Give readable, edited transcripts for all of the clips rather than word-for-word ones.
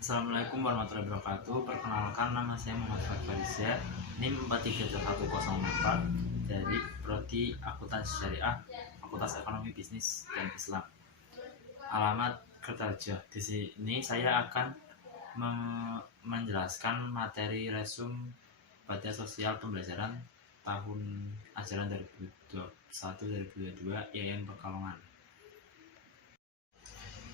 Assalamualaikum warahmatullahi wabarakatuh. Perkenalkan, nama saya Muhammad Farizia, NIM 438104 dari Prodi Akuntansi Syariah, Fakultas Ekonomi Bisnis dan Islam. Alamat Kertarjo. Di sini saya akan menjelaskan materi resum pada sosial pembelajaran tahun ajaran 2021-2022 IAIN Pekalongan.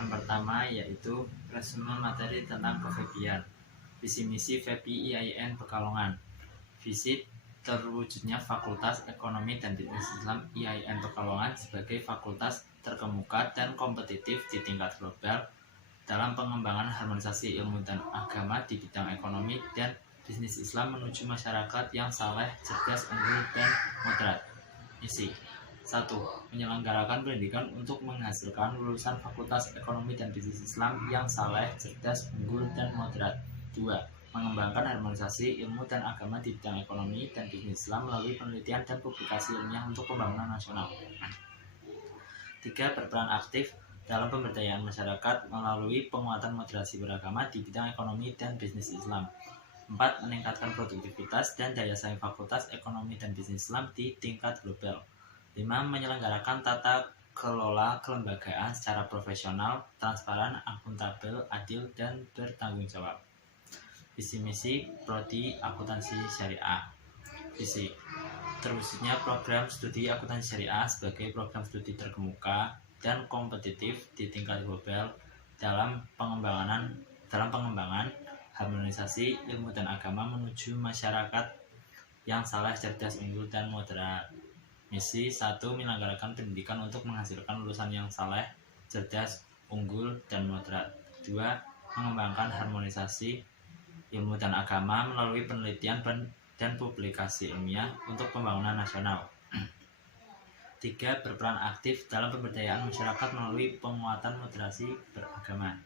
Yang pertama yaitu resume materi tentang keVEP-an. Visi misi VEPI IAIN Pekalongan. Visi terwujudnya Fakultas Ekonomi dan Bisnis Islam IAIN Pekalongan sebagai fakultas terkemuka dan kompetitif di tingkat global dalam pengembangan harmonisasi ilmu dan agama di bidang ekonomi dan bisnis Islam menuju masyarakat yang saleh, cerdas, unggul, dan moderat. Misi 1. Menyelenggarakan pendidikan untuk menghasilkan lulusan Fakultas Ekonomi dan Bisnis Islam yang saleh, cerdas, unggul, dan moderat. 2. Mengembangkan harmonisasi ilmu dan agama di bidang ekonomi dan bisnis Islam melalui penelitian dan publikasi ilmiah untuk pembangunan nasional. 3. Berperan aktif dalam pemberdayaan masyarakat melalui penguatan moderasi beragama di bidang ekonomi dan bisnis Islam. 4. Meningkatkan produktivitas dan daya saing Fakultas Ekonomi dan Bisnis Islam di tingkat global. 5. Menyelenggarakan tata kelola kelembagaan secara profesional, transparan, akuntabel, adil, dan bertanggung jawab. Visi misi Prodi Akuntansi Syariah. Visi terwujudnya program studi akuntansi syariah sebagai program studi terkemuka dan kompetitif di tingkat global dalam pengembangan harmonisasi ilmu dan agama menuju masyarakat yang saleh, cerdas, unggul, dan moderat. Misi 1. Menyelenggarakan pendidikan untuk menghasilkan lulusan yang saleh, cerdas, unggul, dan moderat. 2. Mengembangkan harmonisasi ilmu dan agama melalui penelitian dan publikasi ilmiah untuk pembangunan nasional. 3. Berperan aktif dalam pemberdayaan masyarakat melalui penguatan moderasi beragama.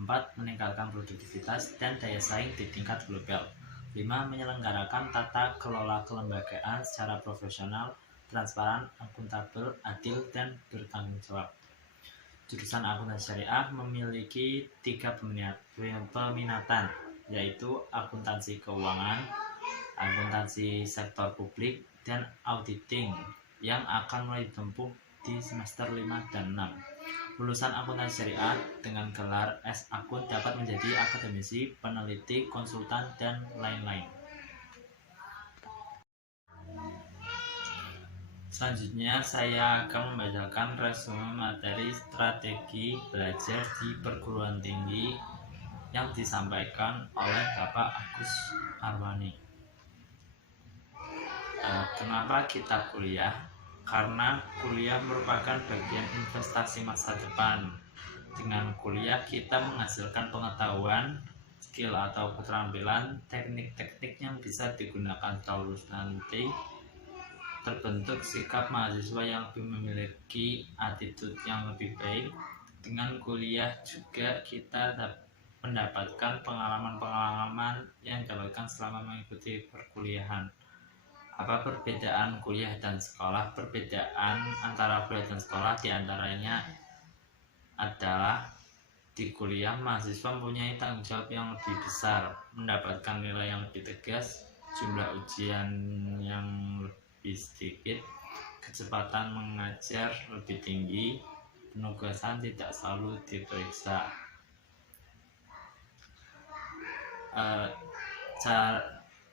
4. Meningkatkan produktivitas dan daya saing di tingkat global. 5. Menyelenggarakan tata kelola kelembagaan secara profesional, transparan, akuntabel, adil, dan bertanggung jawab. Jurusan akuntansi syariah memiliki 3 peminatan, yaitu akuntansi keuangan, akuntansi sektor publik, dan auditing yang akan mulai ditempuh di semester 5 dan 6. Lulusan akuntansi syariah dengan gelar S-Akun dapat menjadi akademisi, peneliti, konsultan, dan lain-lain. Selanjutnya saya akan membacakan resume materi strategi belajar di perguruan tinggi yang disampaikan oleh Bapak Agus Arwani. Kenapa kita kuliah? Karena kuliah merupakan bagian investasi masa depan. Dengan kuliah kita menghasilkan pengetahuan, skill atau keterampilan, teknik-teknik yang bisa digunakan setelah lulus nanti. Terbentuk sikap mahasiswa yang lebih memiliki attitude yang lebih baik. Dengan kuliah juga kita mendapatkan pengalaman-pengalaman yang didapatkan selama mengikuti perkuliahan. Apa perbedaan kuliah dan sekolah? Perbedaan antara kuliah dan sekolah diantaranya adalah di kuliah mahasiswa mempunyai tanggung jawab yang lebih besar, mendapatkan nilai yang lebih tegas, jumlah ujian yang lebih sedikit, kecepatan mengajar lebih tinggi, penugasan tidak selalu diperiksa.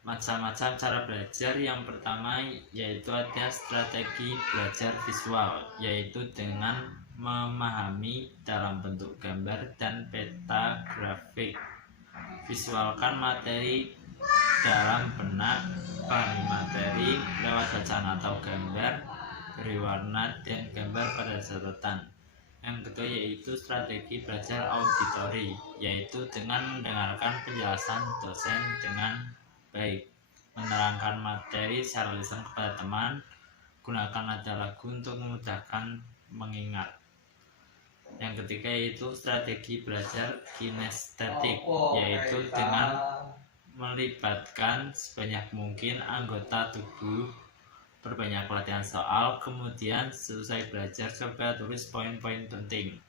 Macam-macam cara belajar. Yang pertama yaitu ada strategi belajar visual, yaitu dengan memahami dalam bentuk gambar dan peta grafik. Visualkan materi dalam benak, pahami materi lewat bacaan atau gambar, beri warna dan gambar pada catatan. Yang kedua yaitu strategi belajar auditori, yaitu dengan mendengarkan penjelasan dosen dengan baik, menerangkan materi secara lisan kepada teman, gunakan nada lagu untuk memudahkan mengingat. Yang ketiga yaitu strategi belajar kinestetik, yaitu dengan melibatkan sebanyak mungkin anggota tubuh, perbanyak latihan soal, kemudian selesai belajar coba tulis poin-poin penting.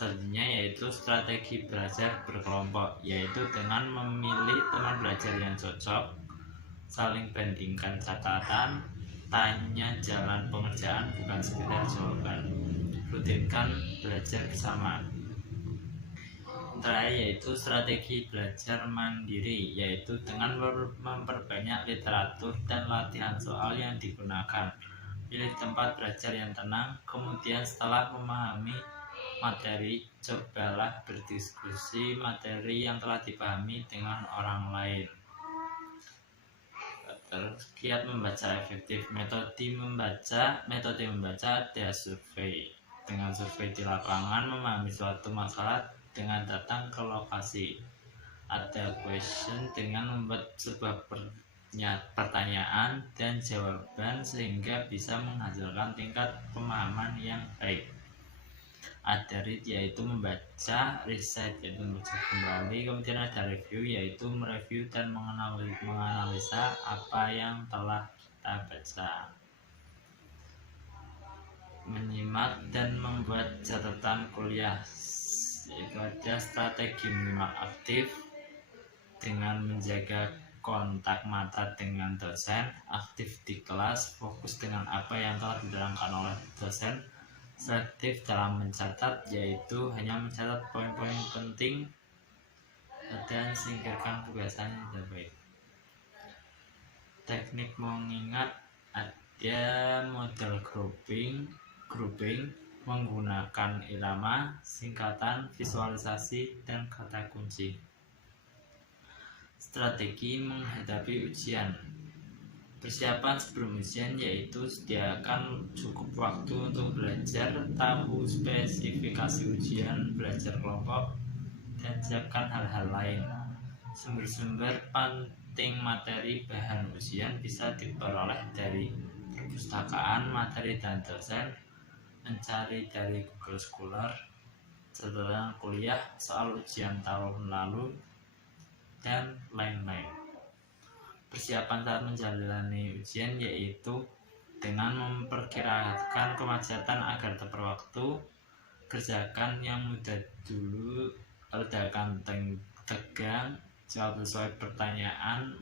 Selanjutnya yaitu strategi belajar berkelompok, yaitu dengan memilih teman belajar yang cocok, saling bandingkan catatan, tanya jalan pengerjaan bukan sekedar jawaban, rutinkan belajar bersama. Terakhir yaitu strategi belajar mandiri, yaitu dengan memperbanyak literatur dan latihan soal yang digunakan. Pilih tempat belajar yang tenang, kemudian setelah memahami materi, cobalah berdiskusi materi yang telah dipahami dengan orang lain. Terus kiat membaca efektif. Metode membaca adalah survei. Dengan survei di lapangan, memahami suatu masalah dengan datang ke lokasi. Ada question dengan membuat sebuah pertanyaan dan jawaban sehingga bisa menghasilkan tingkat pemahaman yang baik. Ada read yaitu membaca, riset yaitu membaca kembali, kemudian ada review yaitu mereview dan menganalisa apa yang telah kita baca. Menyimak dan membuat catatan kuliah, yaitu ada strategi menyimak aktif dengan menjaga kontak mata dengan dosen, aktif di kelas, fokus dengan apa yang telah diterangkan oleh dosen, selektif dalam mencatat yaitu hanya mencatat poin-poin penting dan singkirkan tugasan yang tidak baik. Teknik mengingat ada model grouping menggunakan irama, singkatan, visualisasi, dan kata kunci. Strategi menghadapi ujian. Persiapan sebelum ujian yaitu sediakan cukup waktu untuk belajar, tahu spesifikasi ujian, belajar kelompok, dan siapkan hal-hal lain. Sumber-sumber penting materi bahan ujian bisa diperoleh dari perpustakaan, materi dan dosen, mencari dari Google Scholar, catatan kuliah, soal ujian tahun lalu, dan lain-lain. Persiapan saat menjalani ujian yaitu dengan memperkirakan kemacetan agar tepat waktu, kerjakan yang mudah dulu, ledakan tegang, jawab sesuai pertanyaan,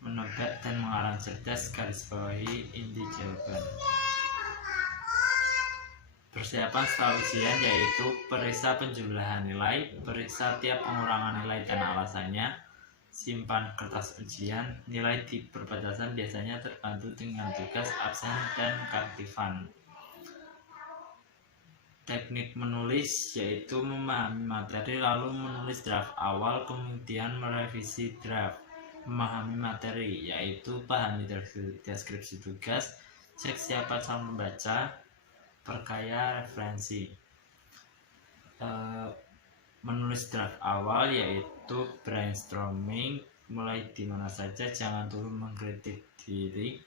menebak dan mengarang cerdas, garis bawahi inti jawaban. Persiapan setelah ujian yaitu periksa penjumlahan nilai, periksa tiap pengurangan nilai dan alasannya, simpan kertas ujian, nilai di perbatasan biasanya terbantu dengan tugas absen dan keaktifan. Teknik menulis yaitu memahami materi lalu menulis draft awal kemudian merevisi draft. Memahami materi yaitu pahami deskripsi tugas, cek siapa calon membaca, perkaya referensi. Menulis draft awal yaitu brainstorming, mulai di mana saja, jangan dulu mengkritik diri,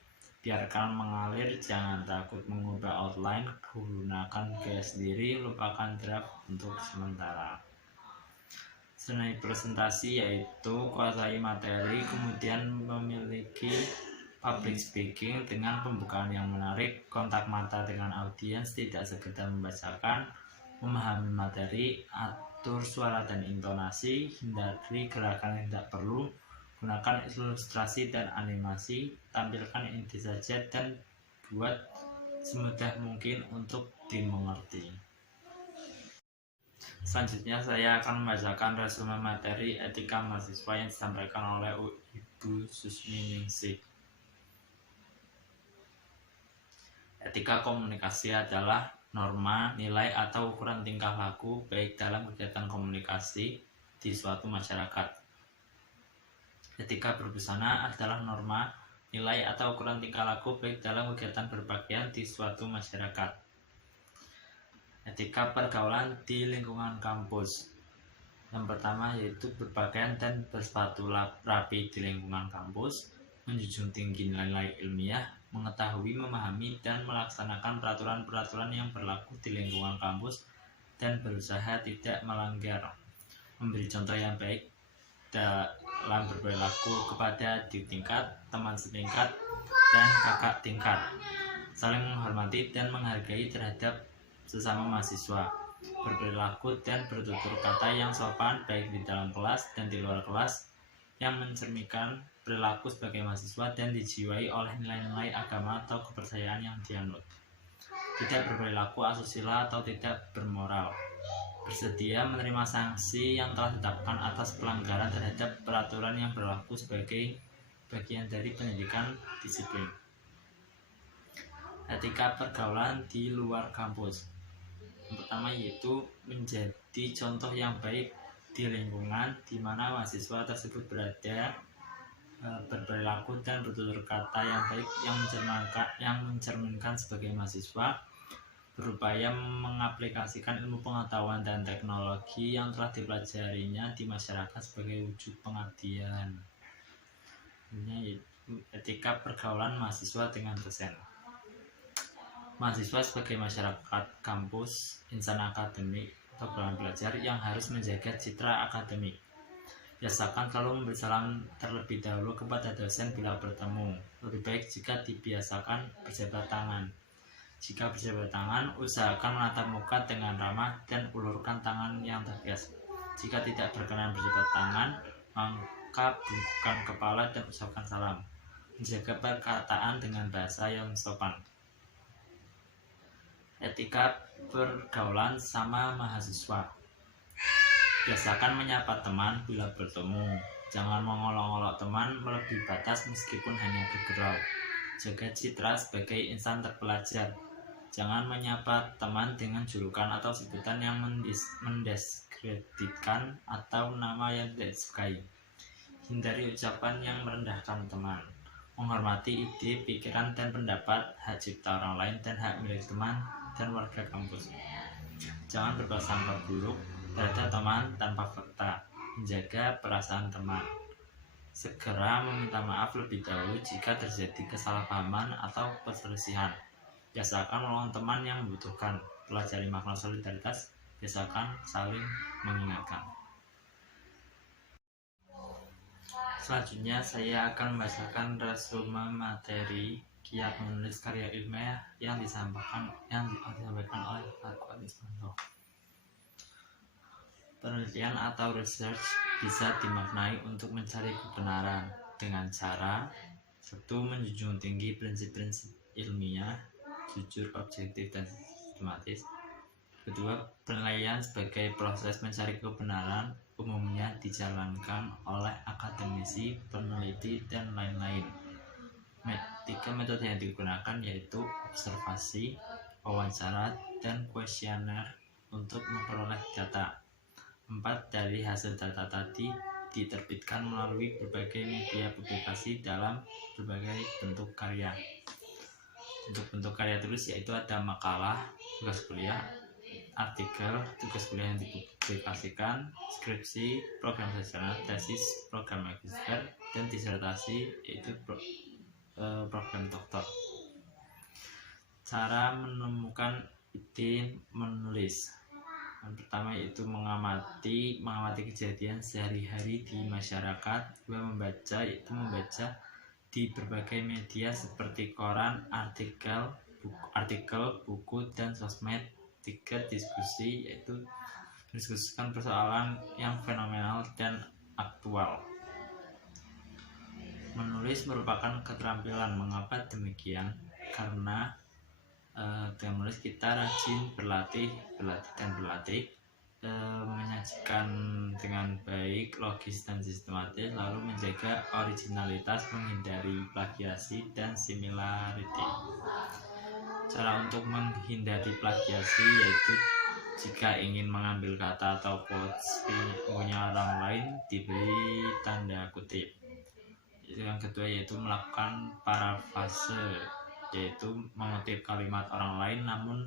biarkan mengalir, jangan takut mengubah outline, gunakan gaya sendiri, lupakan draft untuk sementara. Seni presentasi yaitu kuasai materi, kemudian memiliki public speaking dengan pembukaan yang menarik, kontak mata dengan audiens, tidak sekedar membacakan, memahami materi, atur suara dan intonasi, hindari gerakan yang tidak perlu, gunakan ilustrasi dan animasi, tampilkan inti saja dan buat semudah mungkin untuk dimengerti. Selanjutnya saya akan membacakan resume materi etika mahasiswa yang disampaikan oleh Ibu Susmi Ningsih. Etika komunikasi adalah norma, nilai, atau ukuran tingkah laku baik dalam kegiatan komunikasi di suatu masyarakat. Etika berbusana adalah norma, nilai, atau ukuran tingkah laku baik dalam kegiatan berpakaian di suatu masyarakat. Etika pergaulan di lingkungan kampus. Yang pertama yaitu berpakaian dan bersepatu rapi di lingkungan kampus, menjunjung tinggi nilai ilmiah, mengetahui, memahami, dan melaksanakan peraturan-peraturan yang berlaku di lingkungan kampus, dan berusaha tidak melanggar, memberi contoh yang baik dalam berperilaku kepada adik tingkat, teman setingkat, dan kakak tingkat, saling menghormati dan menghargai terhadap sesama mahasiswa, berperilaku dan bertutur kata yang sopan baik di dalam kelas dan di luar kelas, yang mencerminkan perilaku sebagai mahasiswa dan dijiwai oleh nilai-nilai agama atau kepercayaan yang dianut. Tidak berperilaku asusila atau tidak bermoral. Bersedia menerima sanksi yang telah ditetapkan atas pelanggaran terhadap peraturan yang berlaku sebagai bagian dari pendidikan disiplin. Etika pergaulan di luar kampus. Yang pertama yaitu menjadi contoh yang baik di lingkungan di mana mahasiswa tersebut berada, berperilaku dan bertutur kata yang baik yang mencerminkan sebagai mahasiswa, berupaya mengaplikasikan ilmu pengetahuan dan teknologi yang telah dipelajarinya di masyarakat sebagai wujud pengabdian. Ini etika pergaulan mahasiswa dengan dosen. Mahasiswa sebagai masyarakat kampus, insan akademik atau program belajar yang harus menjaga citra akademik. Biasakan selalu memberi salam terlebih dahulu kepada dosen bila bertemu. Lebih baik jika dibiasakan berjabat tangan. Jika berjabat tangan, usahakan menatap muka dengan ramah dan ulurkan tangan yang tegas. Jika tidak berkenan berjabat tangan, maka bungkukkan kepala dan ucapkan salam. Menjaga perkataan dengan bahasa yang sopan. Etika pergaulan sama mahasiswa. Biasakan menyapa teman bila bertemu. Jangan mengolok-olok teman melebihi batas meskipun hanya bergurau. Jaga citra sebagai insan terpelajar. Jangan menyapa teman dengan julukan atau sebutan yang mendiskreditkan atau nama yang tidak disukai. Hindari ucapan yang merendahkan teman. Menghormati ide, pikiran, dan pendapat, hak cipta orang lain, dan hak milik teman dan warga kampus. Jangan berprasangka buruk terhadap teman tanpa fakta. Menjaga perasaan teman. Segera meminta maaf lebih dahulu jika terjadi kesalahpahaman atau perselisihan. Biasakan menolong teman yang membutuhkan. Pelajari makna solidaritas. Biasakan saling mengingatkan. Selanjutnya saya akan membacakan resume materi kiat menulis karya ilmiah yang disampaikan oleh Pak Ismanto. Penelitian atau research bisa dimaknai untuk mencari kebenaran dengan cara: 1. Menjunjung tinggi prinsip-prinsip ilmiah, jujur, objektif, dan sistematis. 2. Penilaian sebagai proses mencari kebenaran umumnya dijalankan oleh akademisi, peneliti, dan lain-lain. 3 metode yang digunakan yaitu observasi, wawancara, dan kuesioner untuk memperoleh data. 4. Dari hasil data tadi diterbitkan melalui berbagai media publikasi dalam berbagai bentuk karya. Bentuk-bentuk karya tulis yaitu ada makalah, tugas kuliah, artikel, tugas kuliah yang dipublikasikan, skripsi, program sarjana, tesis, program magister, dan disertasi yaitu program doktor. Cara menemukan ide menulis. Yang pertama yaitu mengamati kejadian sehari-hari di masyarakat. 2. Membaca di berbagai media seperti koran, artikel, buku, dan sosmed. 3. Diskusi, yaitu mendiskusikan persoalan yang fenomenal dan aktual. Menulis merupakan keterampilan. Mengapa demikian? Karena dengan menulis kita rajin berlatih, menyajikan dengan baik, logis, dan sistematis, lalu menjaga originalitas, menghindari plagiasi dan similarity. Cara untuk menghindari plagiasi yaitu jika ingin mengambil kata atau quotes punya orang lain, diberi tanda kutip. Yang kedua yaitu melakukan parafrase, yaitu mengutip kalimat orang lain namun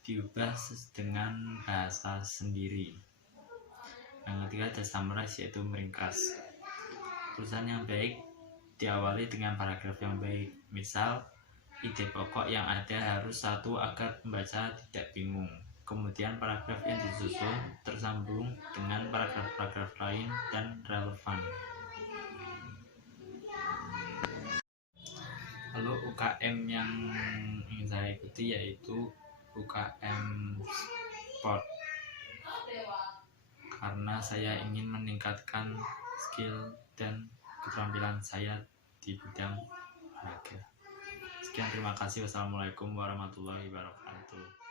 diubah dengan bahasa sendiri. Yang ketiga ada summarize, yaitu meringkas. Tulisan yang baik diawali dengan paragraf yang baik. Misal, ide pokok yang ada harus 1 agar pembaca tidak bingung. Kemudian paragraf yang disusun tersambung dengan paragraf-paragraf lain dan relevan. Lalu UKM yang ingin saya ikuti yaitu UKM Sport. karena saya ingin meningkatkan skill dan keterampilan saya di bidang olahraga. Sekian, terima kasih. Wassalamualaikum warahmatullahi wabarakatuh.